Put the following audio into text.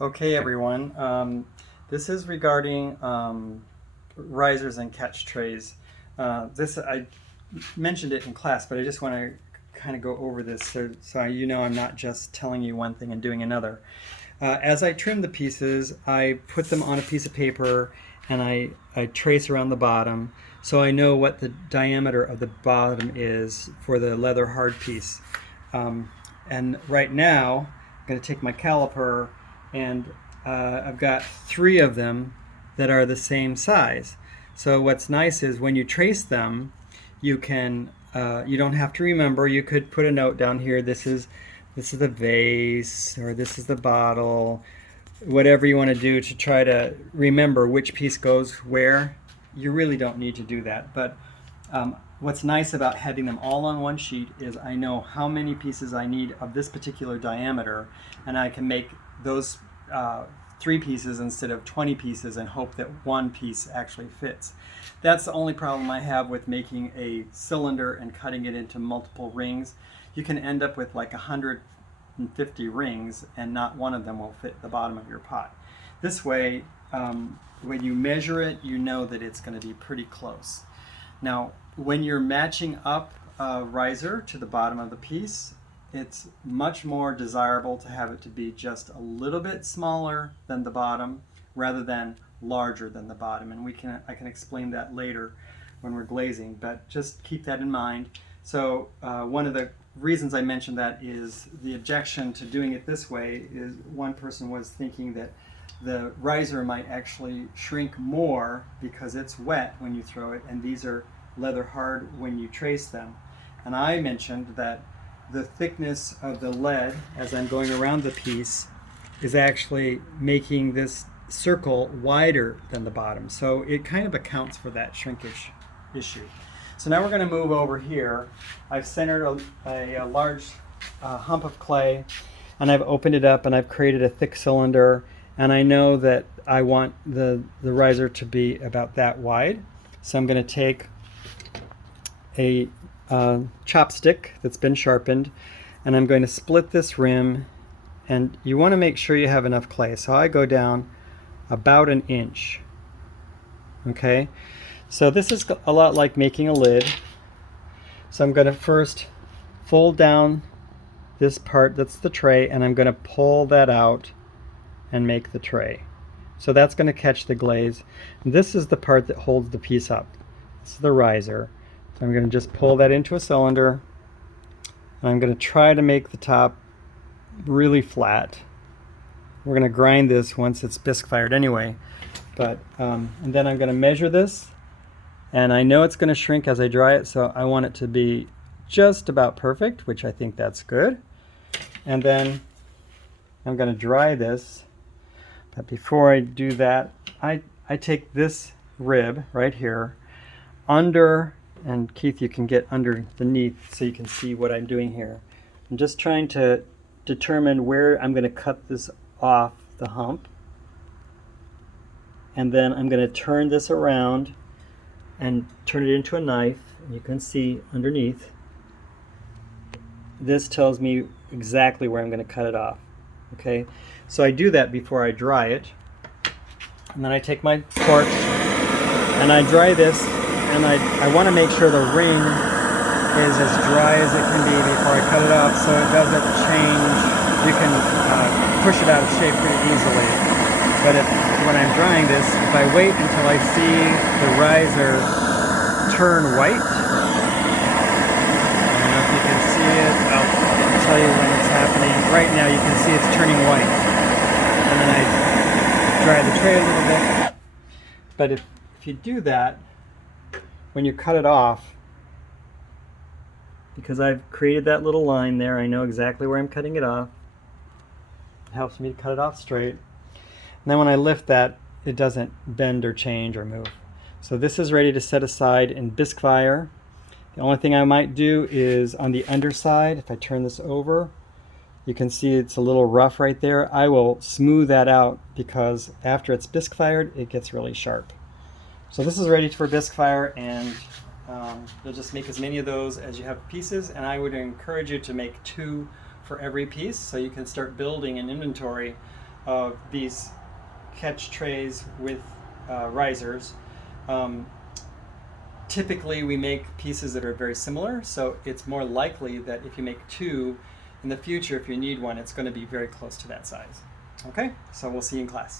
Okay, everyone. This is regarding risers and catch trays. I mentioned it in class, but I just want to kind of go over this so you know I'm not just telling you one thing and doing another. As I trim the pieces, I put them on a piece of paper and I trace around the bottom so I know what the diameter of the bottom is for the leather hard piece. And right now, I'm going to take my caliper and I've got 3 of them that are the same size. So what's nice is when you trace them, you don't have to remember. You could put a note down here. This is the vase, or this is the bottle. Whatever you want to do to try to remember which piece goes where. You really don't need to do that. But what's nice about having them all on one sheet is I know how many pieces I need of this particular diameter, and I can make those 3 pieces instead of 20 pieces and hope that one piece actually fits. That's the only problem I have with making a cylinder and cutting it into multiple rings. You can end up with like 150 rings and not one of them will fit the bottom of your pot. This way, when you measure it, you know that it's going to be pretty close. Now, when you're matching up a riser to the bottom of the piece, it's much more desirable to have it to be just a little bit smaller than the bottom rather than larger than the bottom. And I can explain that later when we're glazing, but just keep that in mind. So one of the reasons I mentioned that is the objection to doing it this way is one person was thinking that the riser might actually shrink more because it's wet when you throw it, and these are leather hard when you trace them. And I mentioned that the thickness of the lead as I'm going around the piece is actually making this circle wider than the bottom. So it kind of accounts for that shrinkage issue. So now we're going to move over here. I've centered a large hump of clay, and I've opened it up and I've created a thick cylinder, and I know that I want the riser to be about that wide. So I'm going to take a chopstick that's been sharpened, and I'm going to split this rim, and you want to make sure you have enough clay. So I go down about 1 inch. Okay, so this is a lot like making a lid. So I'm going to first fold down this part that's the tray, and I'm going to pull that out and make the tray. So that's going to catch the glaze. And this is the part that holds the piece up. This is the riser. So I'm going to just pull that into a cylinder, and I'm going to try to make the top really flat. We're going to grind this once it's bisque fired anyway, but and then I'm going to measure this, and I know it's going to shrink as I dry it, so I want it to be just about perfect, which I think that's good. And then I'm going to dry this, but before I do that, I take this rib right here under. And Keith, you can get underneath so you can see what I'm doing here. I'm just trying to determine where I'm going to cut this off the hump. And then I'm going to turn this around and turn it into a knife. And you can see underneath. This tells me exactly where I'm going to cut it off. Okay, so I do that before I dry it. And then I take my torch and I dry this. And I want to make sure the ring is as dry as it can be before I cut it off so it doesn't change. You can push it out of shape pretty easily. But when I'm drying this, if I wait until I see the riser turn white, I don't know if you can see it, I'll tell you when it's happening. Right now you can see it's turning white. And then I dry the tray a little bit. But if you do that, when you cut it off, because I've created that little line there, I know exactly where I'm cutting it off. It helps me to cut it off straight. And then when I lift that, it doesn't bend or change or move. So this is ready to set aside in bisque fire. The only thing I might do is on the underside, if I turn this over, you can see it's a little rough right there. I will smooth that out because after it's bisque fired, it gets really sharp. So this is ready for bisque fire, and you'll just make as many of those as you have pieces, and I would encourage you to make 2 for every piece so you can start building an inventory of these catch trays with risers. Typically we make pieces that are very similar, so it's more likely that if you make two in the future, if you need one, it's going to be very close to that size. Okay, so we'll see you in class.